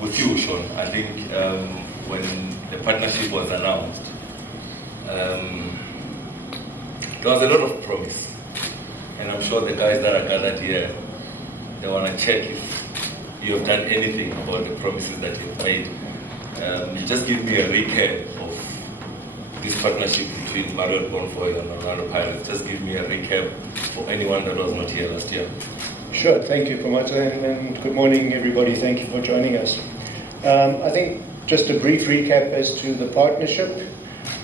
with you, Sean. I think when the partnership was announced, there was a lot of promise. And I'm sure the guys that are gathered here, they want to check if you have done anything about the promises that you've made. Just give me a recap of this partnership between Marriott Bonfoy and Orlando Pirates. Just give me a recap for anyone that was not here last year. Sure, thank you, Promota, and good morning, everybody. Thank you for joining us. I think just a brief recap as to the partnership.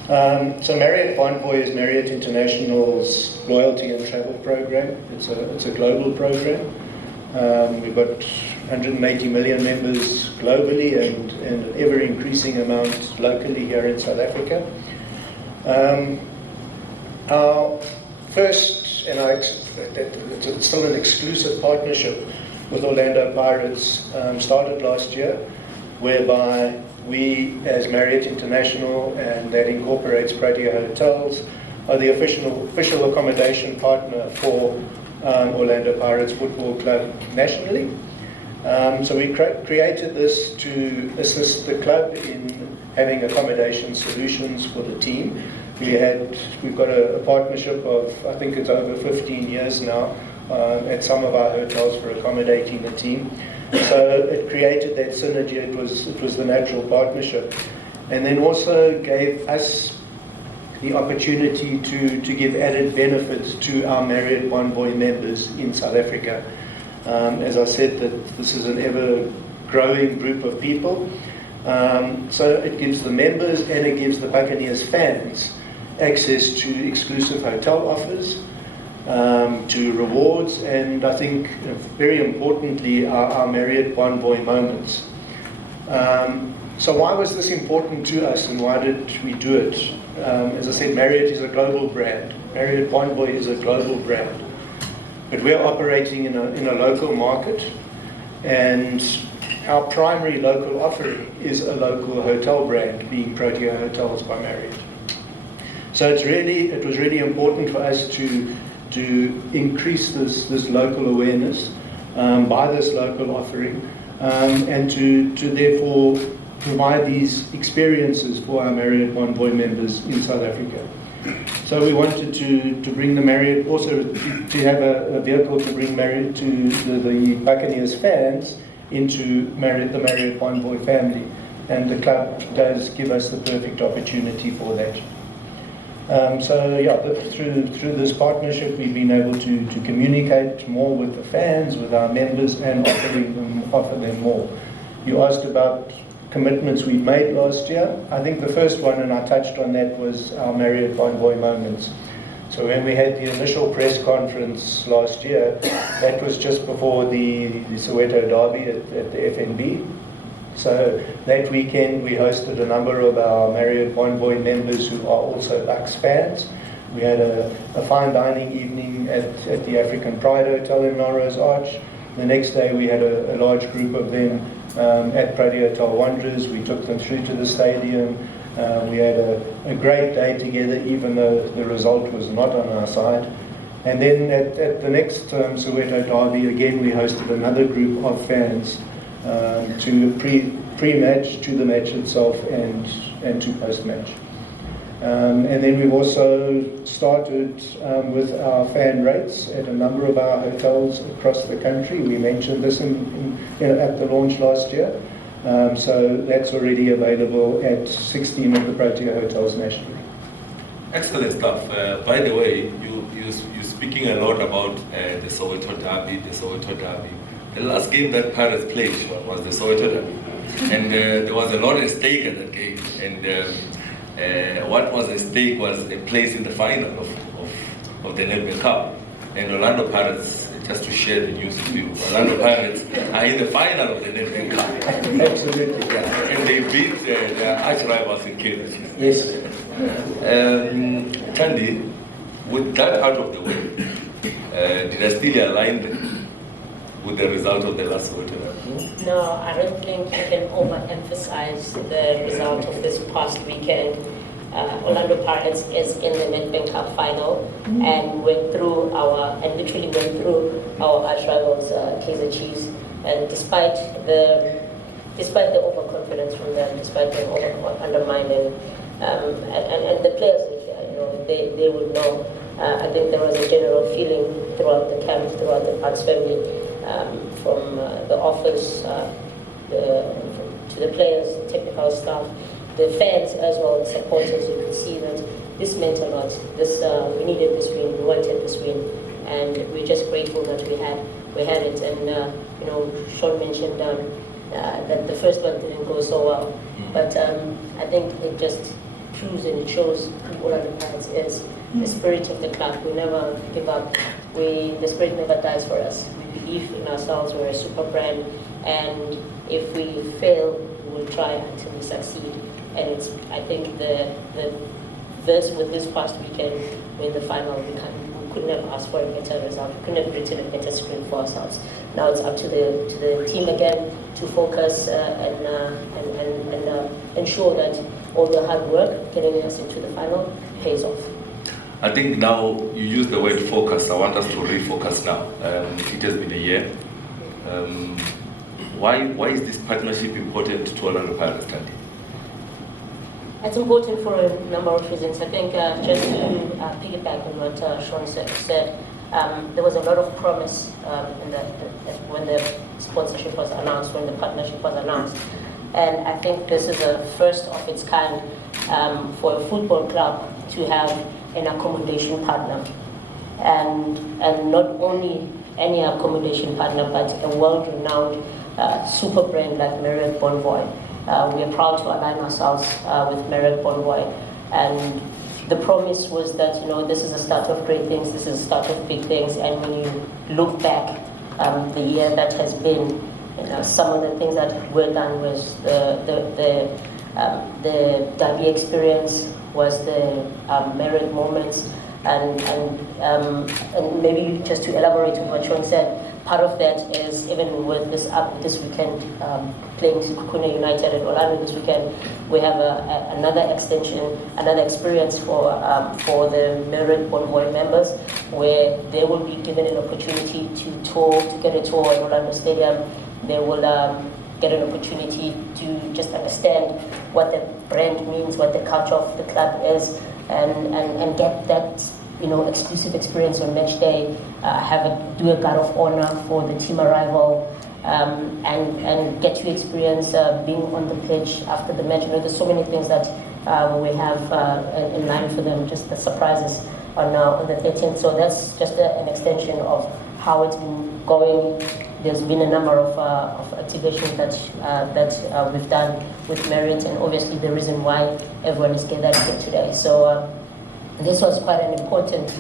So Marriott Bonfoy is Marriott International's loyalty and travel program. It's a global program. We've got 180 million members globally and an ever-increasing amount locally here in South Africa. Our first, and it's still an exclusive partnership with Orlando Pirates, started last year, whereby we, as Marriott International, and that incorporates Protea Hotels, are the official accommodation partner for Orlando Pirates Football Club nationally. So we created this to assist the club in having accommodation solutions for the team. We've got a partnership of, I think it's over 15 years now, at some of our hotels for accommodating the team. So it created that synergy. It was the natural partnership, and then also gave us the opportunity to give added benefits to our Marriott Bonvoy members in South Africa. As I said, that this is an ever-growing group of people. So it gives the members and it gives the Buccaneers fans access to exclusive hotel offers, to rewards, and I think very importantly our Marriott Bonvoy moments. So why was this important to us and why did we do it? As I said, Marriott is a global brand. Marriott Bonvoy is a global brand. But we're operating in a local market, and our primary local offering is a local hotel brand, being Protea Hotels by Marriott. So it was really important for us to increase this local awareness by this local offering, and to therefore provide these experiences for our Marriott Bonvoy members in South Africa. So we wanted to bring the Marriott, also to have a vehicle to bring Marriott to the Buccaneers fans into the Marriott Bonvoy family, and the club does give us the perfect opportunity for that. Through this partnership, we've been able to communicate more with the fans, with our members, and offer them more. You asked about commitments we made last year. I think the first one, and I touched on that, was our Marriott Bonvoy moments. So when we had the initial press conference last year, that was just before the Soweto derby at the FNB. So that weekend we hosted a number of our Marriott Bonvoy members who are also Bucks fans. We had a fine dining evening at the African Pride Hotel in Melrose Arch. The next day we had a large group of them at Protea Hotel Wanderers. We took them through to the stadium. We had a great day together, even though the result was not on our side. And then at the next Soweto derby, again we hosted another group of fans to pre-match, to the match itself, and to post-match. And then we've also started with our fan rates at a number of our hotels across the country. We mentioned this at the launch last year. So that's already available at 16 of the Protea Hotels nationally. Excellent stuff. By the way, you're speaking a lot about the Soweto derby. The last game that Pirates played was the Soweto derby. And there was a lot at stake at that game. And what was at stake was a place in the final of the Nedbank Cup. And Orlando Pirates, just to share the news with you, Orlando Pirates are in the final of the Nedbank Cup. Absolutely, yeah. And they beat their arch rivals in Cambridge. Yes. Candy, with that out of the way, did I still align with the result of the last Soweto derby? No, I don't think you can overemphasize the result of this past weekend. Orlando Pirates is in the Nedbank Cup final and literally went through our arch rivals, Kaizer Chiefs. And despite the despite the overconfidence from them, despite the undermining, and the players, they would know. I think there was a general feeling throughout the camp, throughout the Parks family, from the office to the players, technical staff, the fans as well, and supporters. You could see that this meant a lot. We needed this win, we wanted this win, and we're just grateful that we had it. And Sean mentioned that the first one didn't go so well, but I think it just proves and it shows who Orlando Pirates is. The spirit of the club. We never give up. The spirit never dies for us. We believe in ourselves. We're a super brand, and if we fail, we will try until we succeed. And I think with this past weekend, in the final, we couldn't have asked for a better result. We couldn't have written a better script for ourselves. Now it's up to the team again to focus and ensure that all the hard work getting us into the final pays off. I think now you use the word focus. I want us to refocus now. It has been a year. Why is this partnership important to Orlando Pirates, Tandy? It's important for a number of reasons. I think just to piggyback on what Sean said, there was a lot of promise when the sponsorship was announced, when the partnership was announced. And I think this is a first of its kind for a football club to have an accommodation partner. And not only any accommodation partner, but a world-renowned super brand like Marriott Bonvoy. We are proud to align ourselves with Marriott Bonvoy. And the promise was that, this is the start of great things, this is the start of big things. And when you look back, the year that has been, some of the things that were done was the Derby experience, was the Marriott moments, and maybe just to elaborate on what Sean said, part of that is even with this weekend playing Sekhukhune United and Orlando this weekend, we have another extension, another experience for the Marriott Bonvoy members, where they will be given an opportunity to get a tour at Orlando Stadium. They will get an opportunity to just understand what the brand means, what the culture of the club is, and get that exclusive experience on match day. Do a guard of honor for the team arrival, and get to experience being on the pitch after the match. There's so many things that we have in line for them, just the surprises on the 13th. So that's just an extension of how it's been going. There's been a number of activations that we've done with Marriott, and obviously the reason why everyone is gathered here today. So this was quite an important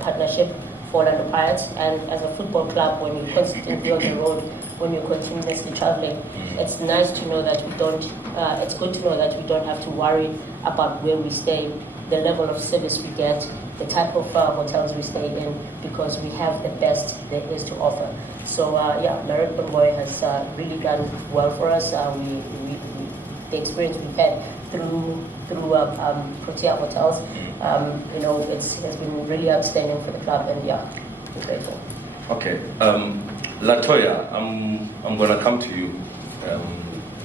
partnership for Orlando Pirates. And as a football club, when you're constantly on the road, when you're continuously traveling, it's nice to know that we don't. It's good to know that we don't have to worry about where we stay, the level of service we get, the type of hotels we stay in, because we have the best there is to offer. So Marriott Bonvoy has really done well for us. The experience we've had through Protea Hotels, it has been really outstanding for the club, and we're grateful. Okay, Latoyah, I'm gonna come to you.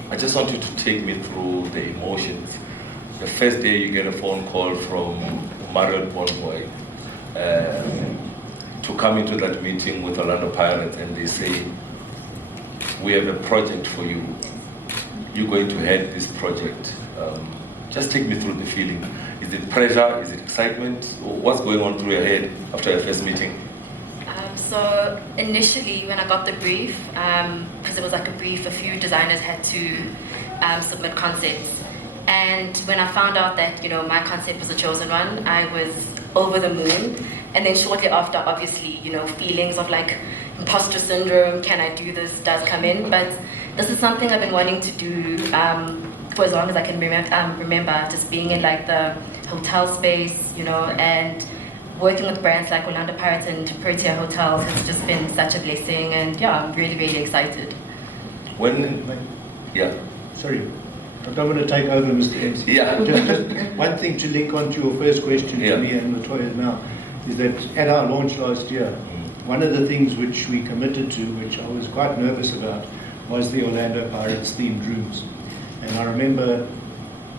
I just want you to take me through the emotions. The first day you get a phone call from Marriott Bonvoy to come into that meeting with Orlando Pirates, and they say, we have a project for you. You're going to head this project. Just take me through the feeling. Is it pressure? Is it excitement? What's going on through your head after your first meeting? So initially, when I got the brief, because it was like a brief, a few designers had to submit concepts. And when I found out that, my concept was the chosen one, I was over the moon. And then shortly after, obviously, feelings of like imposter syndrome, can I do this, does come in. But this is something I've been wanting to do for as long as I can remember, just being in like the hotel space, and working with brands like Orlando Pirates and Protea Hotels has just been such a blessing, and I'm really, really excited. Sorry, I don't want to take over, Mr. MC. Yeah. Just one thing to link on to your first question to me and Latoyah now, is that at our launch last year, one of the things which we committed to, which I was quite nervous about, was the Orlando Pirates themed rooms. And I remember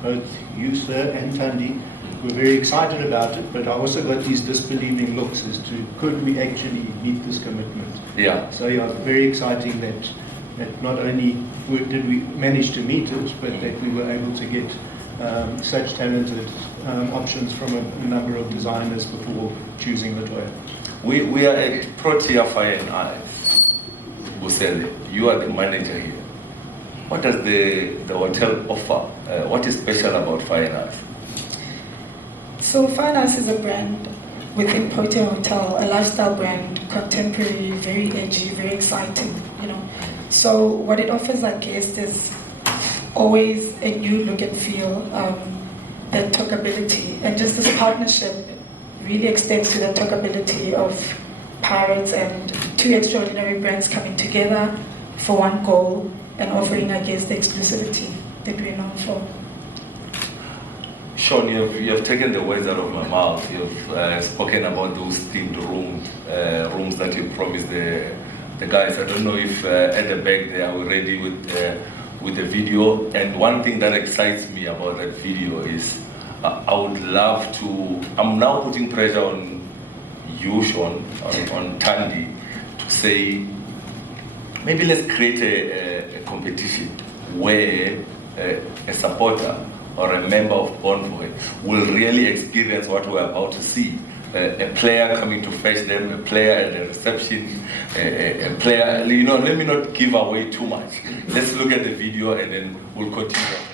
both you, sir, and Thandi were very excited about it, but I also got these disbelieving looks as to could we actually meet this commitment. Yeah. So yeah, very exciting that not only did we manage to meet it, but that we were able to get such talented options from a number of designers before choosing Latoyah. We are at Protea Fire Ice. Busele, you are the manager here. What does the hotel offer? What is special about Fire Ice? So Fire Ice is a brand within Protea Hotel, a lifestyle brand, contemporary, very edgy, very exciting, you know. So what it offers our guests is always a new look and feel, that talkability, and just this partnership really extends to the talkability of Pirates and two extraordinary brands coming together for one goal and offering our guests the exclusivity that we're known for. Sean, you have taken the words out of my mouth. You've spoken about those themed rooms that you promised the guys. I don't know if at the back they are ready with the video. And one thing that excites me about that video is I would love to. I'm now putting pressure on you, Sean, on Thandi, to say maybe let's create a competition where a supporter or a member of Bonvoy will really experience what we're about to see. A player coming to fetch them, a player at the reception, a player, you know, let me not give away too much. Let's look at the video and then we'll continue.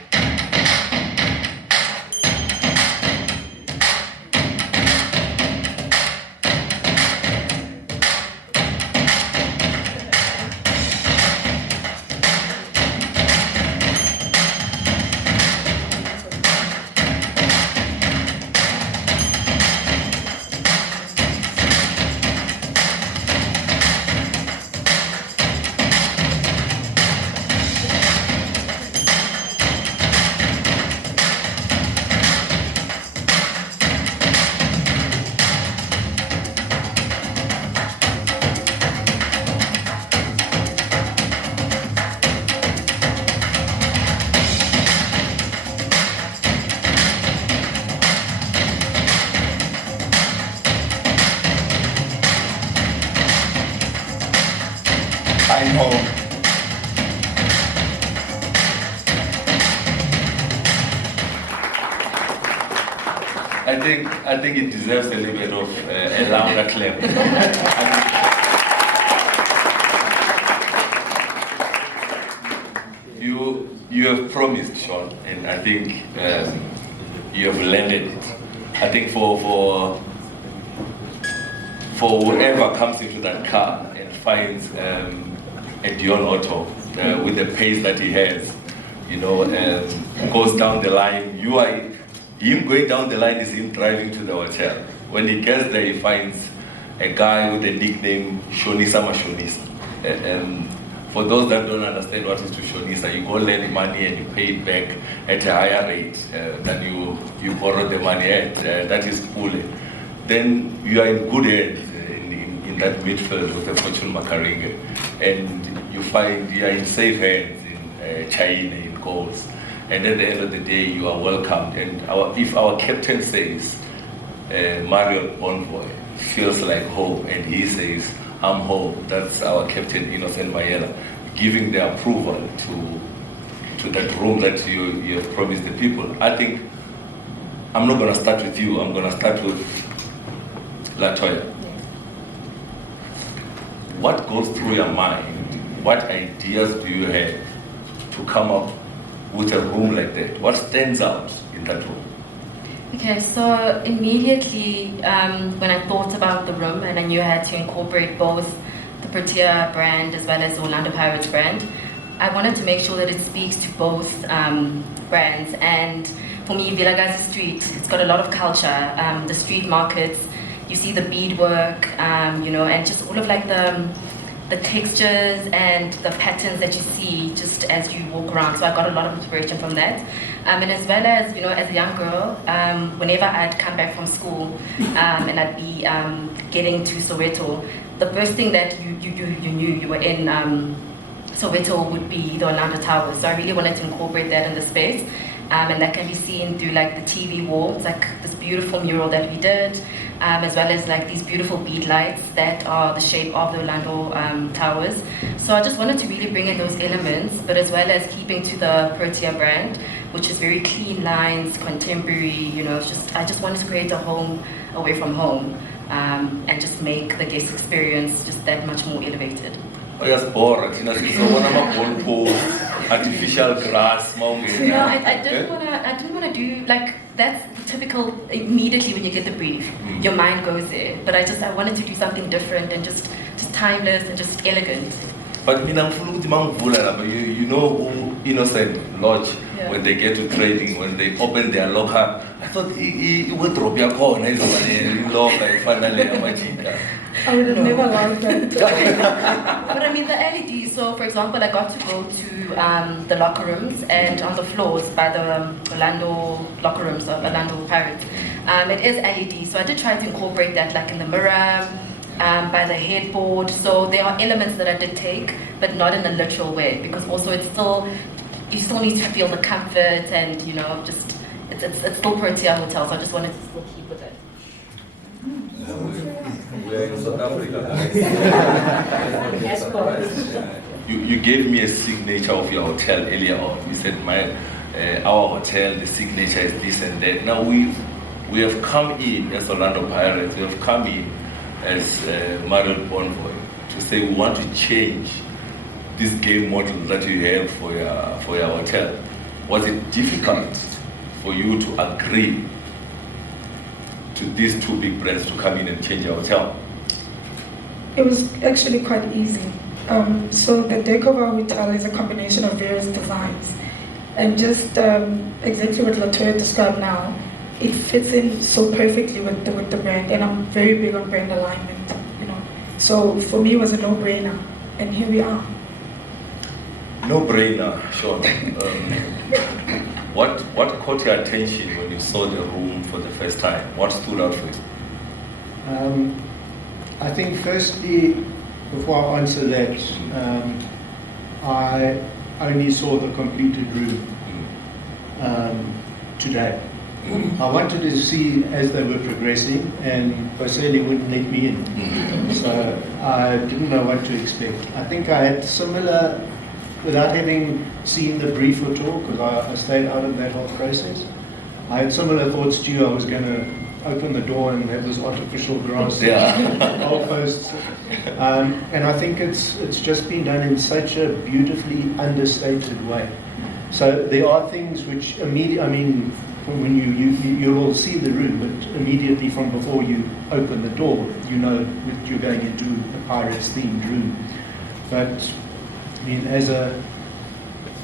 I know. I think it deserves a little bit of a louder clap. You have promised, Sean, and I think you have landed it. I think for whoever comes into that car and finds a Dion Auto with the pace that he has, you know, goes down the line. Him going down the line is him driving to the hotel. When he gets there, he finds a guy with the nickname Shonisa Mashonisa. For those that don't understand what is to Shonisa, you go lend money and you pay it back at a higher rate than you borrowed the money at. That is Pule. Then you are in good hands in that midfield with the Fortune Makaringa. And you find you are in safe hands in China, in goals. And at the end of the day, you are welcomed. And if our captain says, Marriott Bonvoy feels like home, and he says, I'm home, that's our captain, Innocent Mayela, giving the approval to that room that you have promised the people. I think, I'm not going to start with you, I'm going to start with Latoyah. What goes through your mind? What ideas do you have to come up with a room like that? What stands out in that room? Okay, so immediately when I thought about the room and I knew I had to incorporate both the Protea brand as well as the Orlando Pirates brand, I wanted to make sure that it speaks to both brands. And for me, Vilakazi Street, it's got a lot of culture. The street markets, you see the beadwork, you know, and just all of like the textures and the patterns that you see just as you walk around. So I got a lot of inspiration from that. And as well as, you know, as a young girl, whenever I'd come back from school and I'd be getting to Soweto, the first thing that you knew you were in Soweto would be the Orlando Towers. So I really wanted to incorporate that in the space. And that can be seen through like the TV wall. It's like this beautiful mural that we did, as well as like these beautiful bead lights that are the shape of the Orlando Towers. So I just wanted to really bring in those elements, but as well as keeping to the Protea brand, which is very clean lines, contemporary, you know, I just wanted to create a home away from home, and just make the guest experience just that much more elevated. Oh, yes, bored. You know, so one of my bone posts, artificial grass, mountain. No, I didn't wanna do like that's the typical. Immediately when you get the brief, your mind goes there. But I wanted to do something different and just timeless and just elegant. But you know who Innocent Lodge, Yeah. when they get to trading, when they open their locker, I thought it would drop your corner, like finally I would have never allowed that. But I mean the LED. So for example, I got to go to the locker rooms, and on the floors by the Orlando locker rooms of Orlando Pirates, it is LED. So I did try to incorporate that, like in the mirror, by the headboard. So there are elements that I did take, but not in a literal way, because also you still need to feel the comfort, and you know, just it's still Protea Hotel. So I just wanted to still keep with it. We're in South Africa, guys. Yes, of course. You gave me a signature of your hotel earlier on. You said our hotel, the signature is this and that. Now we have come in as Orlando Pirates. We have come in as Marriott Bonvoy to say we want to change this game model that you have for your hotel. Was it difficult for you to agree to these two big brands to come in and change your hotel? It was actually quite easy. So the deck of our hotel is a combination of various designs, and just exactly what Latoyah described now, it fits in so perfectly with the brand, and I'm very big on brand alignment, you know. So for me, it was a no-brainer, and here we are. No-brainer, sure. What caught your attention when you saw the room for the first time? What stood out for you? I think firstly, before I answer that, I only saw the completed room today. I wanted to see as they were progressing, and Baseli wouldn't let me in. So I didn't know what to expect. I think I had similar, without having seen the brief at all, because I stayed out of that whole process, I had similar thoughts to you. I was going to open the door and have this artificial grass, goalposts. And I think it's just been done in such a beautifully understated way. So there are things which when you'll all see the room, but immediately from before you open the door, you know that you're going into a Pirates themed room. But I mean, as a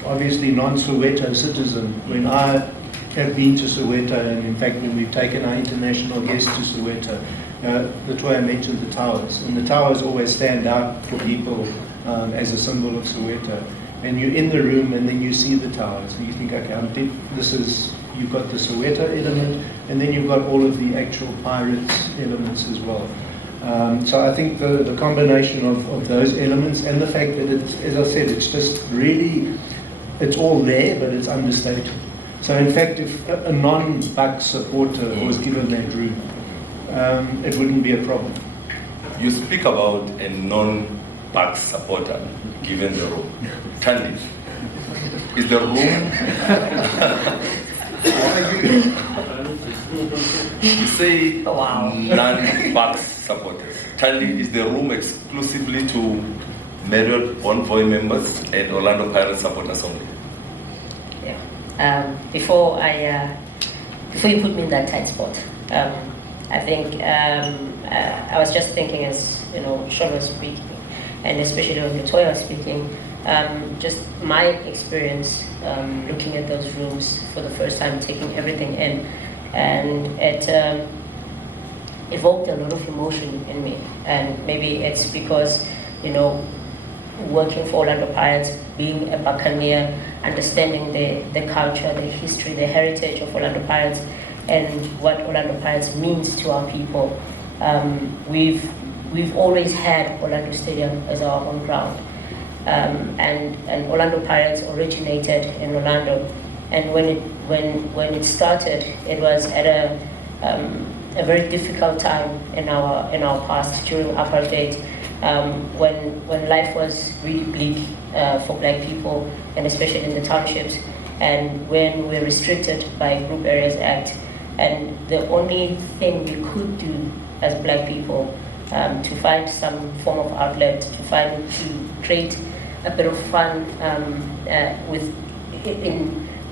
obviously non-Soweto citizen, when I have been to Soweto, and in fact when we've taken our international guests to Soweto, Latoyah mentioned the towers, and the towers always stand out for people as a symbol of Soweto. And you're in the room, and then you see the towers, and you think, okay, you've got the Soweto element, and then you've got all of the actual Pirates elements as well. So I think the combination of those elements, and the fact that it's, as I said, it's just really, it's all there, but it's understated. So in fact, if a non-Bucks supporter was given that room, it wouldn't be a problem. You speak about a non-Bucks supporter given the room. Tandy, is the room... You say non-Bucks supporters. Tandy, is the room exclusively to Marriott Bonvoy members and Orlando Pirates supporters only? Yeah. Before you put me in that tight spot, I think I was just thinking, as you know, Sean was speaking, and especially when Latoyah was speaking, just my experience looking at those rooms for the first time, taking everything in, and it evoked a lot of emotion in me. And maybe it's because, you know, working for Orlando Pirates, being a Buccaneer, understanding the culture, the history, the heritage of Orlando Pirates, and what Orlando Pirates means to our people. We've always had Orlando Stadium as our home ground. and Orlando Pirates originated in Orlando. And when it started, it was at a very difficult time in our past during apartheid, when life was really bleak for Black people, and especially in the townships, and when we were restricted by Group Areas Act. And the only thing we could do as Black people to find some form of outlet, to create a bit of fun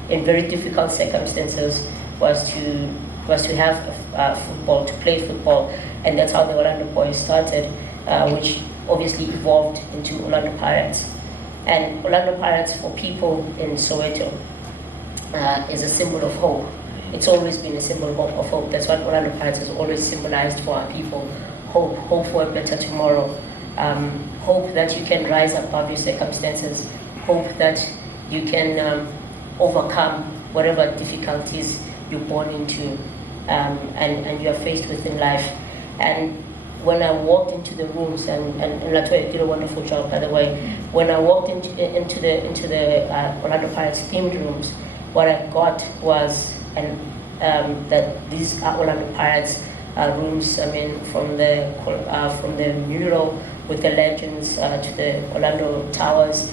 in very difficult circumstances, was to have football, to play football. And that's how the Orlando Boys started, which obviously evolved into Orlando Pirates. And Orlando Pirates, for people in Soweto, is a symbol of hope. It's always been a symbol of hope. That's what Orlando Pirates has always symbolized for our people. Hope for a better tomorrow. Hope that you can rise above your circumstances. Hope that you can overcome whatever difficulties you're born into and you're faced with in life. And when I walked into the rooms, and Latoyah did a wonderful job, by the way, when I walked into the Orlando Pirates themed rooms, what I got was that these are Orlando Pirates rooms. I mean, from the mural with the legends to the Orlando Towers,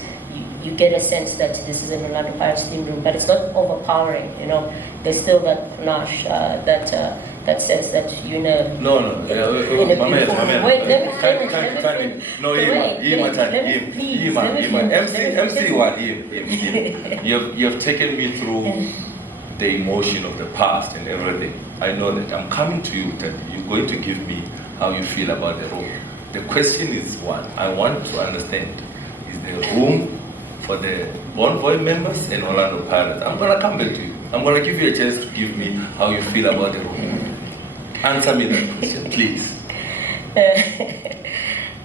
you get a sense that this is an Orlando Pirates themed room, but it's not overpowering. You know, there's still that panache, that sense that you know. Wait, let me finish. You've taken me through the emotion of the past and everything. I know that. I'm coming to you that you're going to give me how you feel about the room. The question is one. I want to understand: is there room for the Bonvoy members and Orlando Pirates? I'm gonna come back to you. I'm gonna give you a chance to give me how you feel about the room. Answer me that question, please.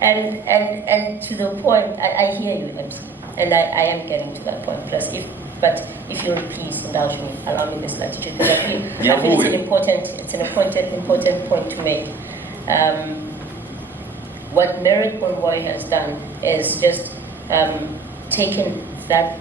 And to the point, I hear you, MC, and I am getting to that point. Plus, if you'll please indulge me, allow me this latitude, because I feel it's an important point to make. What Marriott Bonvoy has done is just taken that,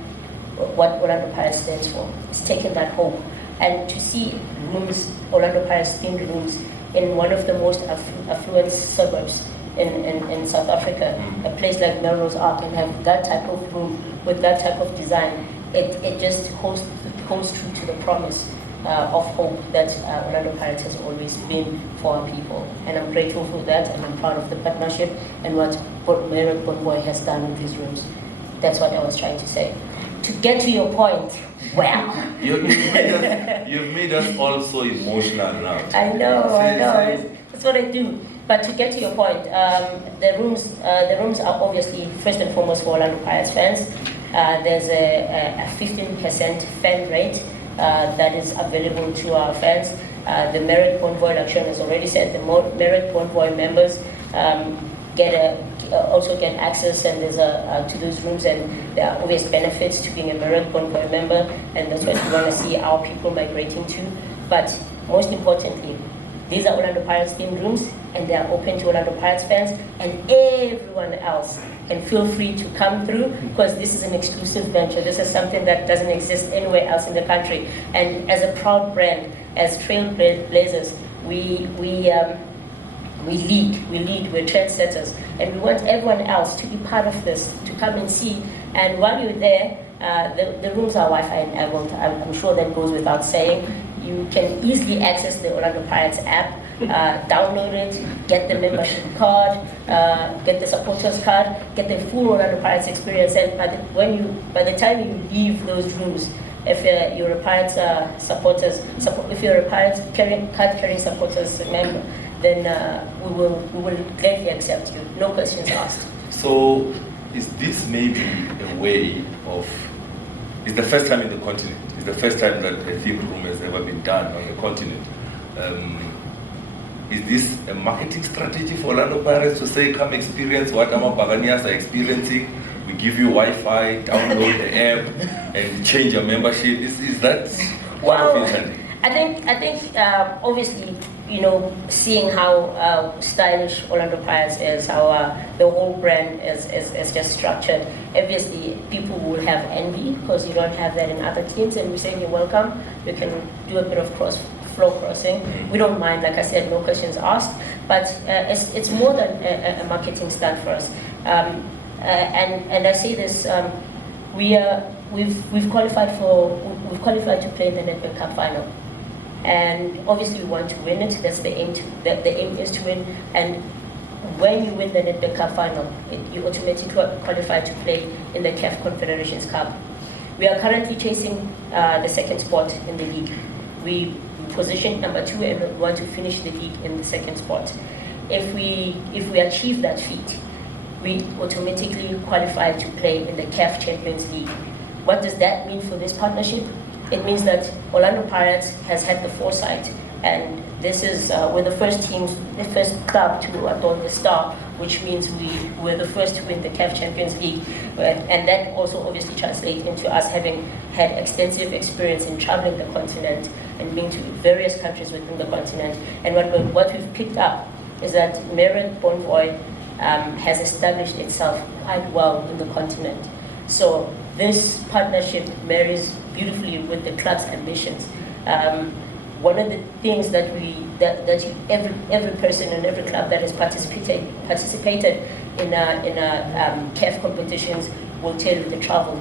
what Orlando Pirates stands for. It's taken that hope, and to see rooms, Orlando Pirates themed rooms, in one of the most affluent suburbs in South Africa, a place like Melrose Arch, and have that type of room with that type of design, it just holds true to the promise of hope that Orlando Pirates has always been for our people. And I'm grateful for that, and I'm proud of the partnership and what Marriott Bonvoy has done with these rooms. That's what I was trying to say. To get to your point, wow. You've made us all so emotional now. I know. That's what I do. But to get to your point, the rooms are obviously first and foremost for Orlando Pirates fans. There's a 15% fan rate that is available to our fans. The Marriott Bonvoy, like Sean has already said, the Marriott Bonvoy members also get access, and there's to those rooms, and there are obvious benefits to being a Marriott Bonvoy member, and that's what we want to see our people migrating to. But most importantly, these are Orlando Pirates themed rooms, and they are open to Orlando Pirates fans, and everyone else can feel free to come through, because this is an exclusive venture. This is something that doesn't exist anywhere else in the country. And as a proud brand, as trailblazers, we lead, we're trendsetters, and we want everyone else to be part of this, to come and see. And while you're there, the rooms are Wi-Fi enabled. I'm sure that goes without saying. You can easily access the Orlando Pirates app, download it, get the membership card, get the supporters card, get the full Orlando Pirates experience. And by the time you leave those rooms, if you're a Pirates if you're a Pirates card-carrying supporters member, then we will gladly accept you. No questions asked. So, is this maybe a way of? It's the first time in the continent. It's the first time that a themed room has ever been done on the continent. Is this a marketing strategy for Orlando Pirates to say, come experience what our Baganias are experiencing? We give you Wi-Fi, download the app, and change your membership. Is that one of it? I think obviously seeing how stylish Orlando Pirates is, how the whole brand is just structured. Obviously, people will have envy because you don't have that in other teams, and we're saying you're welcome. You can do a bit of flow crossing. We don't mind, like I said, no questions asked, but it's more than a marketing stunt for us. And I say this, we've qualified to play in the Nedbank Cup final. And obviously we want to win it. That's the aim. The aim is to win. And when you win the Nedbank Cup final, you automatically qualify to play in the CAF Confederations Cup. We are currently chasing the second spot in the league. We positioned number 2 and we want to finish the league in the second spot. If we achieve that feat, we automatically qualify to play in the CAF Champions League. What does that mean for this partnership? It means that Orlando Pirates has had the foresight, and this is we're the first club to adorn the star, which means we're the first to win the CAF Champions League, and that also obviously translates into us having had extensive experience in traveling the continent and being to various countries within the continent. And what we've picked up is that Marriott has established itself quite well in the continent. So this partnership marries beautifully with the club's ambitions. One of the things that every person and every club that has participated in CAF competitions will tell you the travel.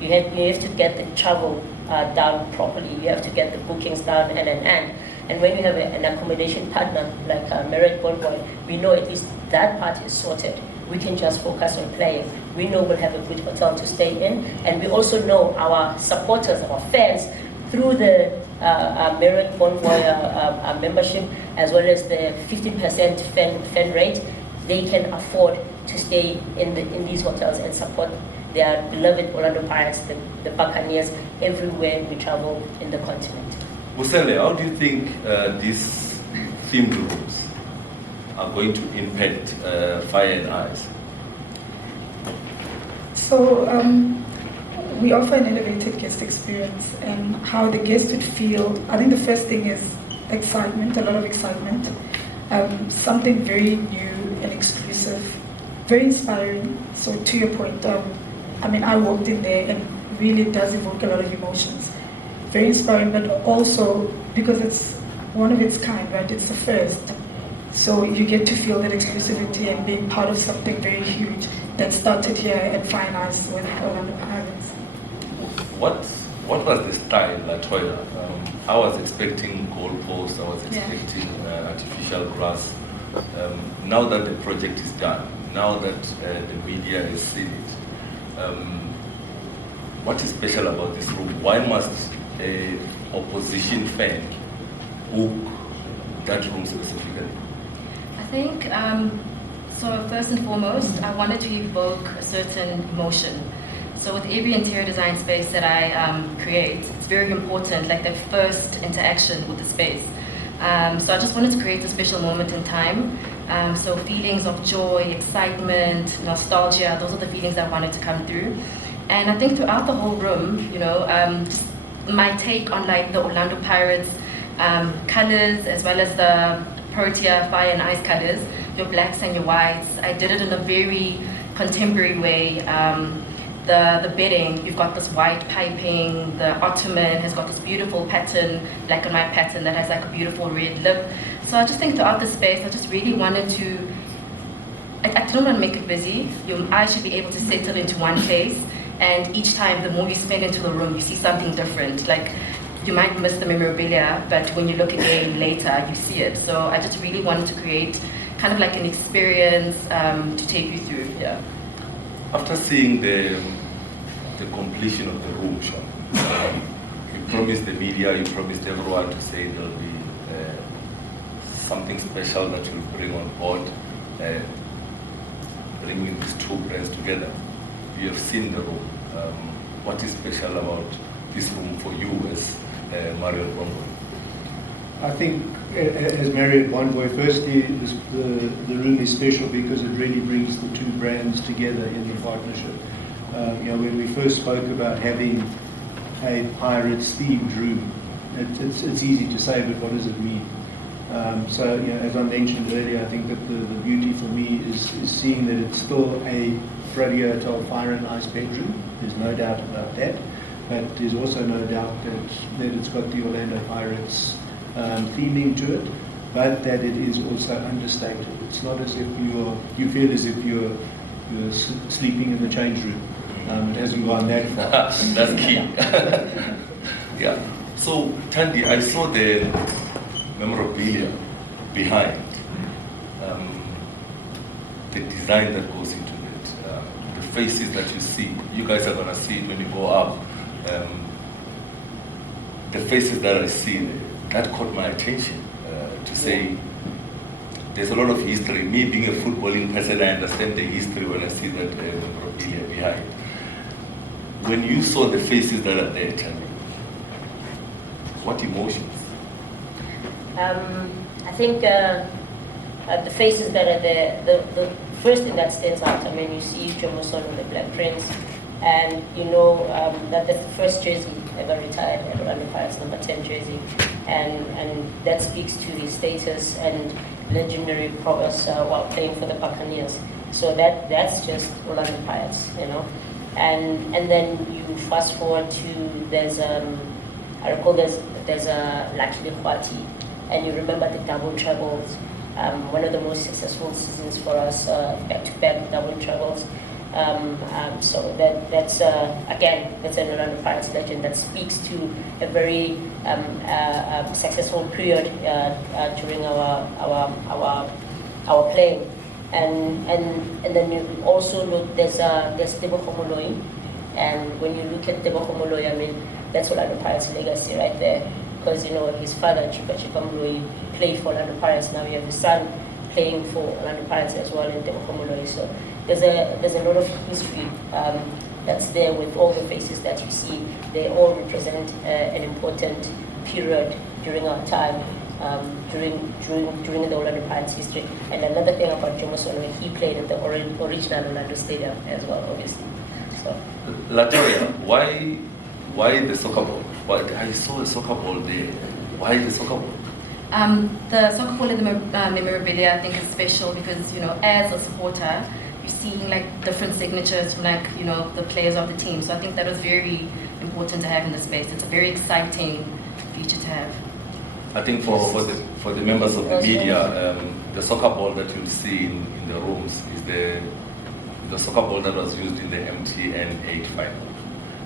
You have to get the travel done properly. You have to get the bookings done and when you have an accommodation partner like Marriott Bonvoy, we know at least that part is sorted. We can just focus on playing. We know we'll have a good hotel to stay in, and we also know our supporters, our fans, through the Marriott Bonvoy membership, as well as the 15% fan rate, they can afford to stay in these hotels and support their beloved Orlando Pirates, the Buccaneers, everywhere we travel in the continent. Busele, how do you think these themed rooms are going to impact Fire and Ice? So we offer an elevated guest experience, and how the guest would feel. I think the first thing is excitement, a lot of excitement, something very new and exclusive, very inspiring. So to your point, I walked in there and really does evoke a lot of emotions. Very inspiring, but also because it's one of its kind, right? It's the first. So you get to feel that exclusivity and being part of something very huge that started here at Fire Ice with Orlando Pirates. What was the style, Latoyah? I was expecting goalposts, I was expecting artificial grass. Now that the project is done, now that the media has seen it, what is special about this room? Why must an opposition fan book that room specifically? I think, so first and foremost, I wanted to evoke a certain emotion. So with every interior design space that I create, it's very important, like that first interaction with the space. So I just wanted to create a special moment in time. So feelings of joy, excitement, nostalgia, those are the feelings that I wanted to come through. And I think throughout the whole room, just my take on like the Orlando Pirates colors, as well as the Protea Fire and Ice colors, your blacks and your whites. I did it in a very contemporary way. The bedding, you've got this white piping, the ottoman has got this beautiful pattern, black and white pattern that has like a beautiful red lip. So I just think throughout the space, I just really wanted to, I didn't want to make it busy. Your eyes should be able to settle into one place, and each time the more you spend into the room, you see something different. Like, you might miss the memorabilia, but when you look again later, you see it. So I just really wanted to create kind of like an experience to take you through. Yeah. After seeing the completion of the room, Sean, you promised the media, you promised everyone to say there'll be something special that you'll bring on board, bringing these two brands together. You have seen the room. What is special about this room for you as Marriott Bonvoy? I think as Marriott Bonvoy, firstly, the room is special because it really brings the two brands together in the partnership. When we first spoke about having a Pirates themed room, it's easy to say, but what does it mean? So, as I mentioned earlier, I think that the beauty for me is seeing that it's still a Protea Hotel Fire Ice bedroom. There's no doubt about that. But there's also no doubt that it's got the Orlando Pirates theming to it, but that it is also understated. It's not as if you feel as if you're sleeping in the change room. It hasn't gone that far. That's key. Yeah. So, Tandy, I saw the memorabilia behind, the design that goes into it, the faces that you see. You guys are going to see it when you go up. The faces that I see, that caught my attention to say there's a lot of history. Me being a footballing person, I understand the history when I see that memorabilia behind. When you saw the faces that are there, Tandy, what emotions? I think the faces that are there, the first thing that stands out, I mean, you see Jomoson with the Black Prince, and you know that that's the first jersey ever retired at Orlando Pirates, number 10 jersey, and that speaks to his status and legendary prowess while playing for the Buccaneers. So that's just Orlando Pirates, you know. And then you fast forward to I recall there's a Lucky Likwati, and you remember the double trebles, one of the most successful seasons for us, back-to-back double trebles. So that's again, that's an Orlando Pirates legend that speaks to a very successful period during our playing. And then you also look, there's Tebo Homoloi, and when you look at Tebo Homoloi, I mean, that's Orlando Pirates' legacy right there, because you know his father Chipa Moloi played for Orlando Pirates. Now you have his son playing for Orlando Pirates as well in Tebo Homoloi. So there's a lot of history that's there with all the faces that you see. They all represent an important period during our time. During the Orlando Pirates history. And another thing about Jomoson, he played at the original Orlando Stadium as well, obviously. So. Latoyah, why the soccer ball? I saw a soccer ball there. Why the soccer ball? The soccer ball in the memorabilia, I think, is special because, you know, as a supporter, you're seeing like different signatures from like, you know, the players of the team. So I think that was very important to have in the space. It's a very exciting feature to have. I think for the members of the media, the soccer ball that you'll see in the rooms is the soccer ball that was used in the MTN 8 final.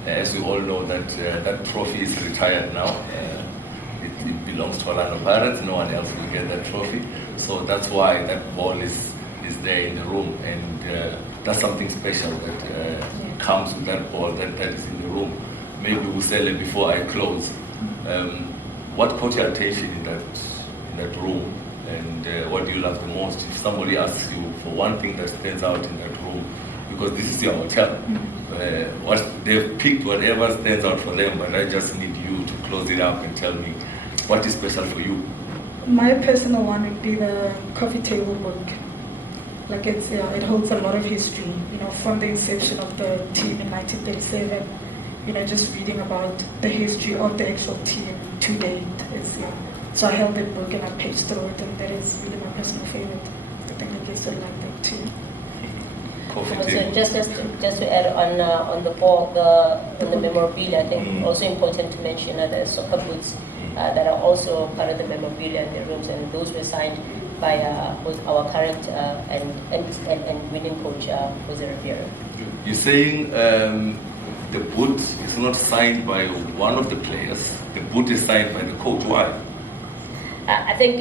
As we all know, that trophy is retired now. It belongs to Orlando Pirates. No one else will get that trophy. So that's why that ball is there in the room, and that's something special that comes with that ball that is in the room. Maybe we'll sell it before I close. What caught your attention in that room, and what do you love the most? If somebody asks you for one thing that stands out in that room, because this is your hotel, they've picked whatever stands out for them, but I just need you to close it up and tell me what is special for you. My personal one would be the coffee table book. Like it holds a lot of history, you know, from the inception of the team in 1937. You know, just reading about the history of the actual team to date is, so I held that book and I paged through it, and that is really my personal favorite. I think I guess I like that too. So just to add on the ball, on the memorabilia, I think also important to mention are the soccer boots that are also part of the memorabilia in the rooms, and those were signed by both our current and winning coach, Jose Riviera. You're saying the boot is not signed by one of the players. The boot is signed by the coach. Why? I think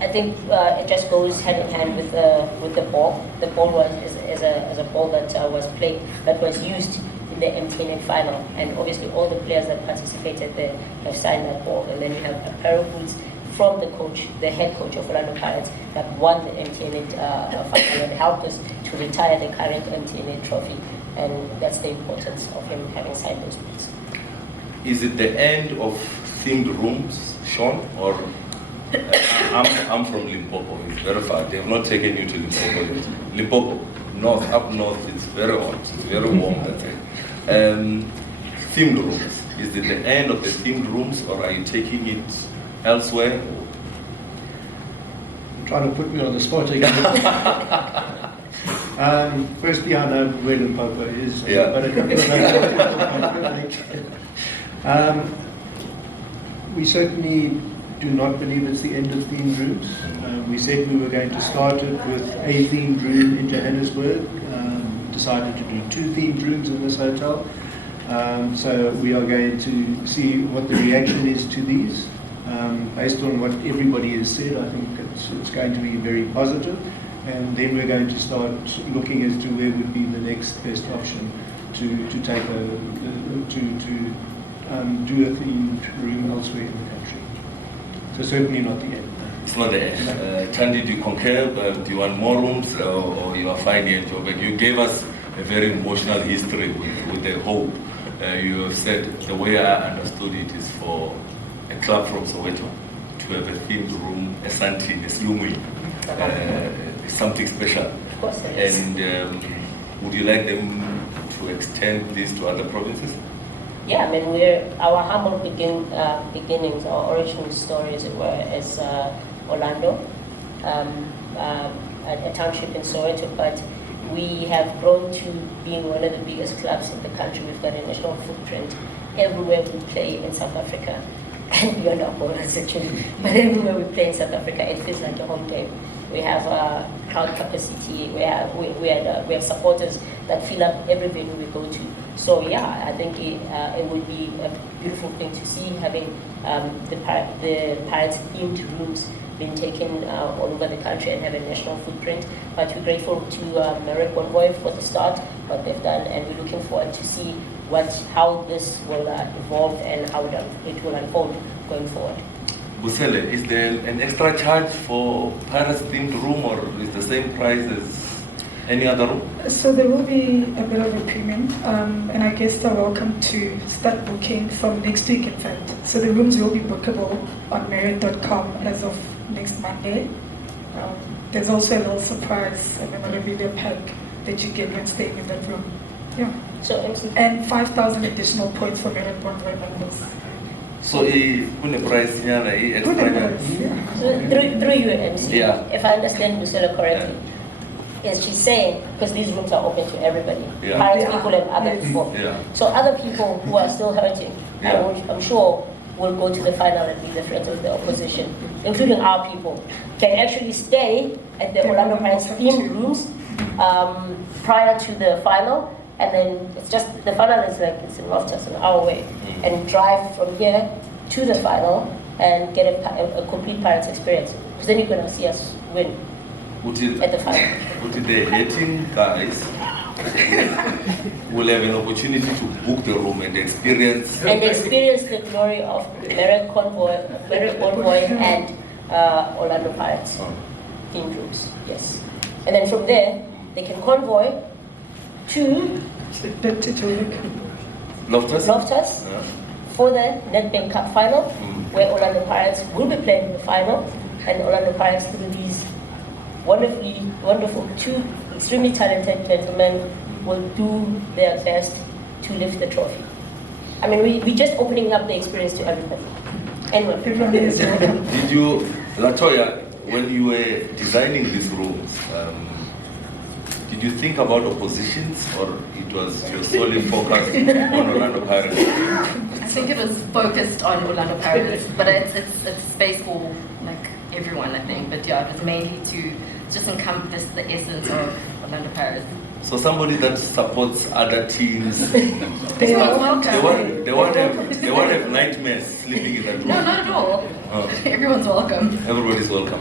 it just goes hand in hand with the ball. The ball is a ball that was used in the MTN final, and obviously all the players that participated there have signed that ball. And then you have a pair of boots from the coach, the head coach of Orlando Pirates, that won the MTN final and helped us to retire the current MTN trophy. And that's the importance of him having signed those boots. Is it the end of themed rooms, Sean? Or I'm from Limpopo, it's very far. They have not taken you to Limpopo yet. Limpopo, up north, it's very hot, it's very warm that day. Themed rooms, is it the end of the themed rooms, or are you taking it elsewhere? trying to put me on the spot again. Firstly, I know where Limpopo is, Yeah. but a couple of we certainly do not believe it's the end of themed rooms. We said we were going to start it with a themed room in Johannesburg. Decided to do 2 themed rooms in this hotel. So we are going to see what the reaction is to these. Based on what everybody has said, I think it's going to be very positive. And then we're going to start looking as to where would be the next best option to take do a themed room elsewhere in the country. So certainly not the end. It's not the end. Tandy, do you concur? Do you want more rooms or you are fine here in Joburg? You gave us a very emotional history with the hope. You have said the way I understood it is for a club from Soweto to have a themed room, a Santi, a Slumi, something special. Of course it is. And would you like them to extend this to other provinces? Yeah, I mean, our humble beginnings, our origin story, as it were, is Orlando, a township in Soweto, but we have grown to being one of the biggest clubs in the country. We've got a national footprint everywhere we play in South Africa, and beyond our borders actually, but everywhere we play in South Africa, it feels like a home game. We have crowd capacity, we have supporters that fill up every venue we go to. So yeah, I think it would be a beautiful thing to see having the Pirates themed rooms being taken all over the country and have a national footprint. But we're grateful to Marriott for the start, what they've done, and we're looking forward to see how this will evolve and how it will unfold going forward. Busele, is there an extra charge for Pirates themed room or is the same price as any other room? So there will be a bit of a premium, and our guests are welcome to start booking from next week, in fact. So the rooms will be bookable on Marriott.com as of next Monday. There's also a little surprise, a memorabilia pack that you get when staying in that room. Yeah. So MC, And 5,000 additional points for Marriott members. So, when the price is extra, through you, MC, Yeah. if I understand Lucilla correctly, is she's saying, because these rooms are open to everybody, Yeah. Pirates Yeah. people and other people. Yeah. So other people who are still hurting, Yeah. I'm sure will go to the final and be the friends of the opposition, including our people, can actually stay at the Orlando Pirates themed rooms prior to the final, and then it's just, the final is like, it's in Loftus, an hour away, and drive from here to the final and get a complete Pirates experience, because then you're going to see us win at the final. Would the hating guys will have an opportunity to book the room and experience the glory of Marriott Convoy and Orlando Pirates themed rooms. Yes, and then from there they can convoy to Loftus? Loftus for the Nedbank Cup final, where Orlando Pirates will be playing in the final, and Orlando Pirates, through these wonderful, 2 extremely talented gentlemen, will do their best to lift the trophy. I mean, we're just opening up the experience to everybody. Anyway, Everybody is welcome. Did you, Latoyah, when you were designing these rooms, did you think about oppositions or it was just solely focused on Orlando Pirates? I think it was focused on Orlando Pirates, but it's space for like everyone, I think. But yeah, it was mainly to just encompass the essence of Orlando Pirates. So somebody that supports other teams, They are welcome. they won't have nightmares sleeping in that room. No, not at all. Oh. Everyone's welcome. Everybody's welcome.